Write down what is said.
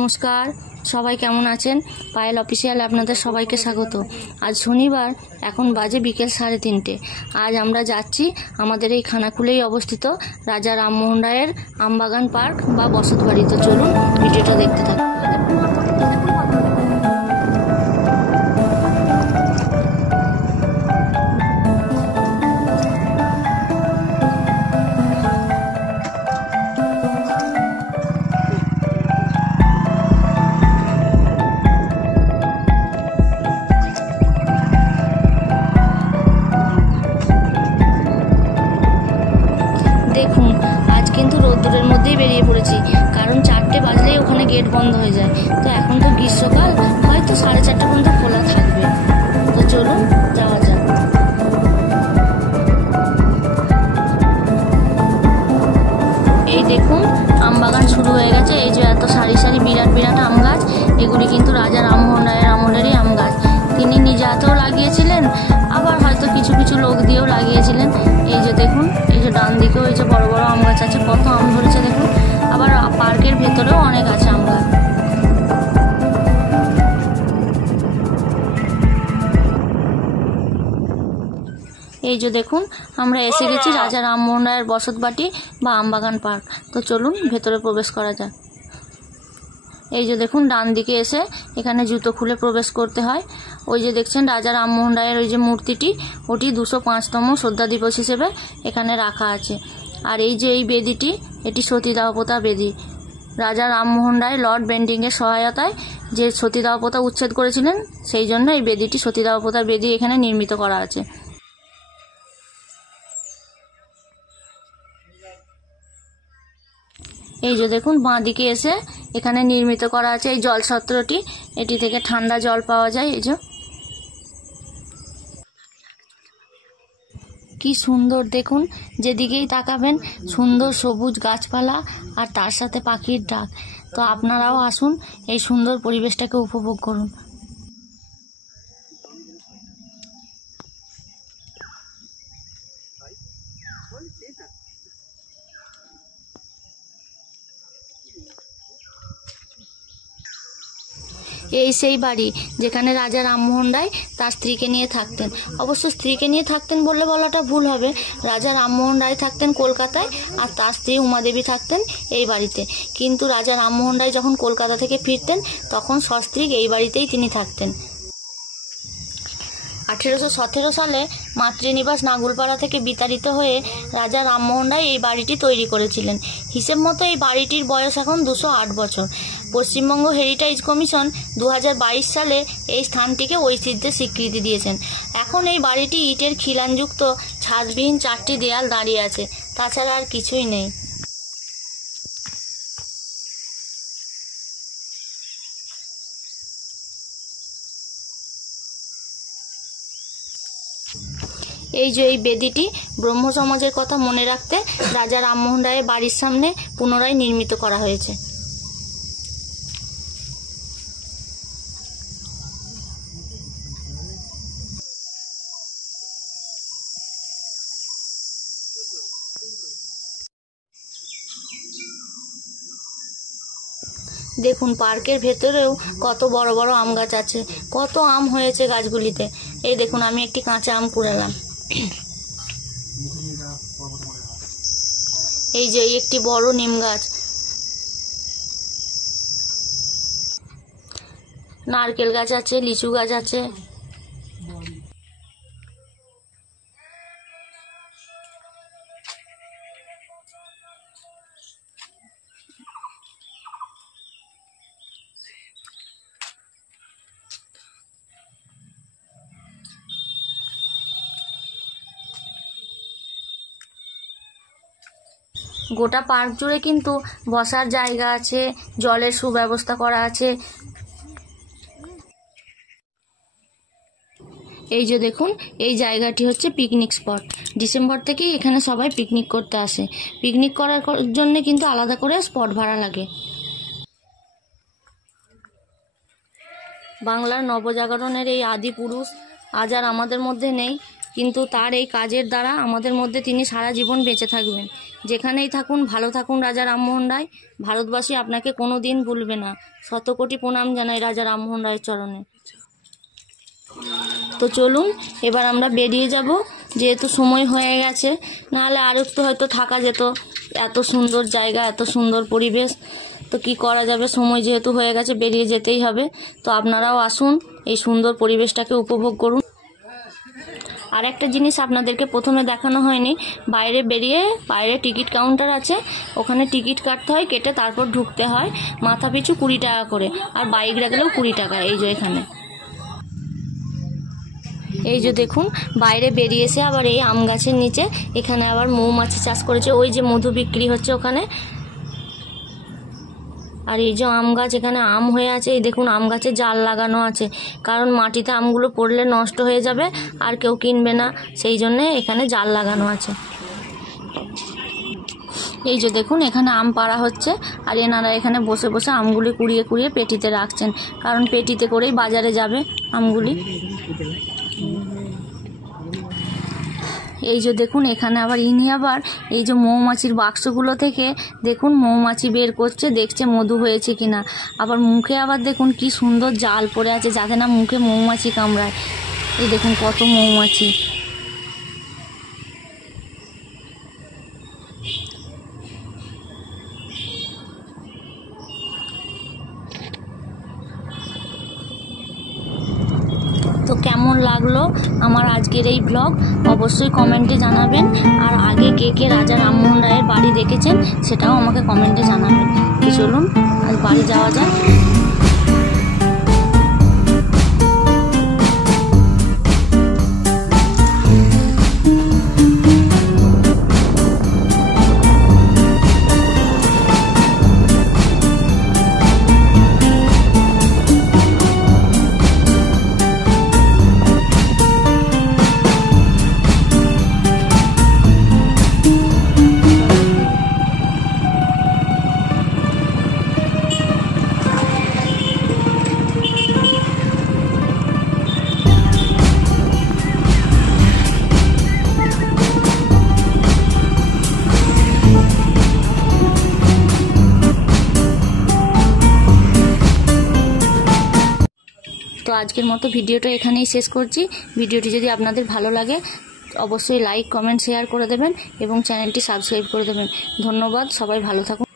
নমস্কার, সবাই কেমন আছেন? পায়েল অফিসিয়ালে আপনাদের সবাইকে স্বাগত। আজ শনিবার, এখন বাজে বিকেল 3:30। আজ আমরা যাচ্ছি আমাদের এই খানাকুলেই অবস্থিত রাজা রামমোহন রায়ের আমবাগান পার্ক বা বসতবাড়ি। তো চলুন ভিডিওটা দেখতে থাকুন। দেখুন, আজ কিন্তু রোদ্দুরের মধ্যেই বেরিয়ে পড়েছি, কারণ 4টে বাজলেই ওখানে গেট বন্ধ হয়ে যায়। তো এখন তো গ্রীষ্মকাল, হয়তো 4:30 পর্যন্ত খোলা থাকবে। তো চলুন যাওয়া যাক। এই দেখুন, আম বাগান শুরু হয়ে গেছে। এই যে এত সারি সারি বিরাট বিরাট আম গাছ, এগুলি কিন্তু রাজা রামমোহন রায়ের আমলেরই আম গাছ। তিনি নিজে হাতেও লাগিয়েছিলেন, আবার হয়তো কিছু কিছু লোক দিয়েও লাগিয়েছিলেন। এই যে দেখুন, এই যে ডান দিকেও এই যে বড় বড় আম গাছ আছে, কত আম ধরেছে দেখুন। আবার পার্কের ভেতরেও অনেক আছে আম গাছ। এই যে দেখুন, আমরা এসে গেছি রাজা রামমোহন রায়ের বসতবাটি বা আমবাগান পার্ক। তো চলুন ভেতরে প্রবেশ করা যাক। এই যে দেখুন, ডান দিকে এসে এখানে জুতো খুলে প্রবেশ করতে হয়। ওই যে দেখছেন রাজা রামমোহন রায়ের ওই যে মূর্তিটি, ওটি 205তম শ্রদ্ধা দিবস হিসেবে এখানে রাখা আছে। আর এই যে এই বেদিটি, এটি সতীদাহ প্রথা বেদি। রাজা রামমোহন রায় লর্ড বেন্টিংয়ের সহায়তায় যে সতীদাহ প্রথা উচ্ছেদ করেছিলেন, সেই জন্য এই বেদিটি সতীদাহ প্রথা বেদি এখানে নির্মিত করা আছে। এই যে দেখুন, বাঁ দিকে এসে এখানে নির্মিত করা আছে এই জল ছত্রটি। এটি থেকে ঠান্ডা জল পাওয়া যায়। এই যে কি সুন্দর দেখুন, যেদিকেই তাকাবেন সুন্দর সবুজ গাছপালা আর তার সাথে পাখির ডাক। তো আপনারাও আসুন, এই সুন্দর পরিবেশটাকে উপভোগ করুন। এই সেই বাড়ি যেখানে রাজা রামমোহন রায় তার স্ত্রীকে নিয়ে থাকতেন। অবশ্য স্ত্রীকে নিয়ে থাকতেন বললে বলাটা ভুল হবে। রাজা রামমোহন রায় থাকতেন কলকাতায়, আর তার স্ত্রী উমাদেবী থাকতেন এই বাড়িতে। কিন্তু রাজা রামমোহন রায় যখন কলকাতা থেকে ফিরতেন, তখন সস্ত্রীক এই বাড়িতেই তিনি থাকতেন। 1817 সালে মাতৃনিবাস নাগুলপাড়া থেকে বিতাড়িত হয়ে রাজা রামমোহন রায় এই বাড়িটি তৈরি করেছিলেন। হিসেব মতো এই বাড়িটির বয়স এখন 208 বছর। পশ্চিমবঙ্গ হেরিটেজ কমিশন 2022 সালে এই স্থানটিকে ঐতিহ্যের স্বীকৃতি দিয়েছেন। এখন এই বাড়িটি ইটের খিলানযুক্ত ছাদবিহীন 4টি দেয়াল দাঁড়িয়ে আছে, তাছাড়া আর কিছুই নেই। এই যে এই বেদিটি ব্রহ্ম সমাজের কথা মনে রাখতে রাজা রামমোহন রায়ের বাড়ির সামনে পুনরায় নির্মিত করা হয়েছে। দেখুন, পার্কের ভেতরেও কত বড় বড় আম গাছ আছে, কত আম হয়েছে গাছগুলিতে। এই দেখুন, আমি একটি কাঁচা আম কুড়ালাম। এই যে একটি বড় নিম গাছ, নারকেল গাছ আছে, লিচু গাছ আছে। গোটা পার্ক জুড়ে কিন্তু বসার জায়গা আছে, জলের সুব্যবস্থা করা আছে। এই যে দেখুন, এই জায়গাটি হচ্ছে পিকনিক স্পট। ডিসেম্বর থেকেই এখানে সবাই পিকনিক করতে আসে। পিকনিক করার জন্য কিন্তু আলাদা করে স্পট ভাড়া লাগে। বাংলার নবজাগরণের এই আদি পুরুষ আজ আর আমাদের মধ্যে নেই, কিন্তু তার এই কাজের দ্বারা আমাদের মধ্যে তিনি সারা জীবন বেঁচে থাকবেন। যেখানেই থাকুন ভালো থাকুন রাজা রামমোহন রায়। ভারতবাসী আপনাকে কোনো দিন ভুলবে না। শতকোটি প্রণাম জানাই রাজা রামমোহন রায়ের চরণে। তো চলুন এবার আমরা বেরিয়ে যাব, যেহেতু সময় হয়ে গেছে, নাহলে আর একটু হয়তো থাকা যেত। এত সুন্দর জায়গা, এত সুন্দর পরিবেশ, তো কি করা যাবে, সময় যেহেতু হয়ে গেছে বেরিয়ে যেতেই হবে। তো আপনারাও আসুন, এই সুন্দর পরিবেশটাকে উপভোগ করুন। আর একটা জিনিস আপনাদেরকে প্রথমে দেখানো হয়নি, বাইরে বেরিয়ে বাইরে টিকিট কাউন্টার আছে, ওখানে টিকিট কাটতে হয়, কেটে তারপর ঢুকতে হয়। মাথা পিছু 20 টাকা করে, আর বাইক রাখলেও 20 টাকা। এই যে এখানে এই যে দেখুন বাইরে বেরিয়ে এসে আবার এই আম গাছের নিচে এখানে আবার মৌমাছি চাষ করেছে, ওই যে মধু বিক্রি হচ্ছে ওখানে। আর এই যে আম গাছ, এখানে আম হয়ে আছে, এই দেখুন আম গাছে জাল লাগানো আছে, কারণ মাটিতে আমগুলো পড়লে নষ্ট হয়ে যাবে আর কেউ কিনবে না, সেই জন্যে এখানে জাল লাগানো আছে। এই যে দেখুন এখানে আম পাড়া হচ্ছে, আর এনারা এখানে বসে বসে আমগুলি কুড়িয়ে কুড়িয়ে পেটিতে রাখছেন, কারণ পেটিতে করেই বাজারে যাবে আমগুলি। এই যে দেখুন এখানে আবার ইনি আবার এই যে মৌমাছির বাক্সগুলো থেকে দেখুন মৌমাছি বের করছে, দেখছে মধু হয়েছে কিনা। আবার মুখে আবার দেখুন কি সুন্দর জাল পড়ে আছে, যাতে না মুখে মৌমাছি কামড়ায়। এই দেখুন কত মৌমাছি। তো কেমন লাগলো আমার আজকের এই ব্লগ অবশ্যই কমেন্টে জানাবেন। আর আগে কে কে রাজা রামমোহন রায়ের বাড়ি দেখেছেন সেটাও আমাকে কমেন্টে জানাবেন। তো চলুন আজ বাড়ি যাওয়া যায়। তো আজকের মতো ভিডিওটা এখানেই শেষ করছি। ভিডিওটি যদি আপনাদের ভালো লাগে অবশ্যই লাইক, কমেন্ট, শেয়ার করে দেবেন এবং চ্যানেলটি সাবস্ক্রাইব করে দেবেন। ধন্যবাদ, সবাই ভালো থাকুন।